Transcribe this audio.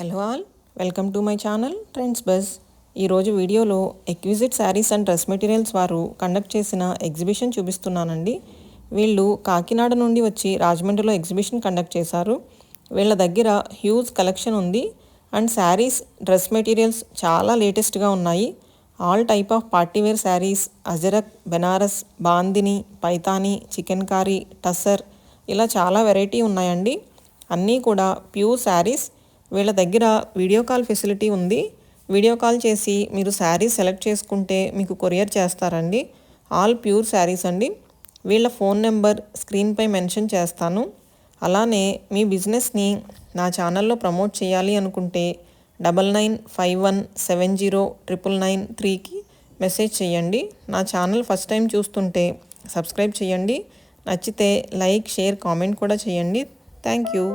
Hello all, welcome to my channel trends buzz. ఈరోజు వీడియోలో ఎక్విజిట్ saris and dress materials వారు conduct చేసిన ఎగ్జిబిషన్ చూపిస్తున్నానండి. వీళ్ళు కాకినాడ నుండి వచ్చి రాజమండ్రిలో ఎగ్జిబిషన్ కండక్ట్ చేశారు. వీళ్ళ దగ్గర హ్యూజ్ కలెక్షన్ ఉంది అండ్ శారీస్, డ్రెస్ మెటీరియల్స్ చాలా లేటెస్ట్గా ఉన్నాయి. All type of partywear saris, Ajrakh, Benaras, Bandhani, Paithani, chikankari, tussar ఇలా చాలా వెరైటీ ఉన్నాయండి. అన్నీ కూడా ప్యూర్ శారీస్. వీళ్ళ దగ్గర వీడియో కాల్ ఫెసిలిటీ ఉంది. వీడియో కాల్ చేసి మీరు శారీ సెలెక్ట్ చేసుకుంటే మీకు కొరియర్ చేస్తారండి. ఆల్ ప్యూర్ శారీస్ అండి. వీళ్ళ ఫోన్ నెంబర్ స్క్రీన్పై మెన్షన్ చేస్తాను. అలానే మీ బిజినెస్ని నా ఛానల్లో ప్రమోట్ చేయాలి అనుకుంటే 9951709993కి మెసేజ్ చేయండి. నా ఛానల్ ఫస్ట్ టైం చూస్తుంటే సబ్స్క్రైబ్ చేయండి. నచ్చితే లైక్, షేర్, కామెంట్ కూడా చేయండి. Thank you.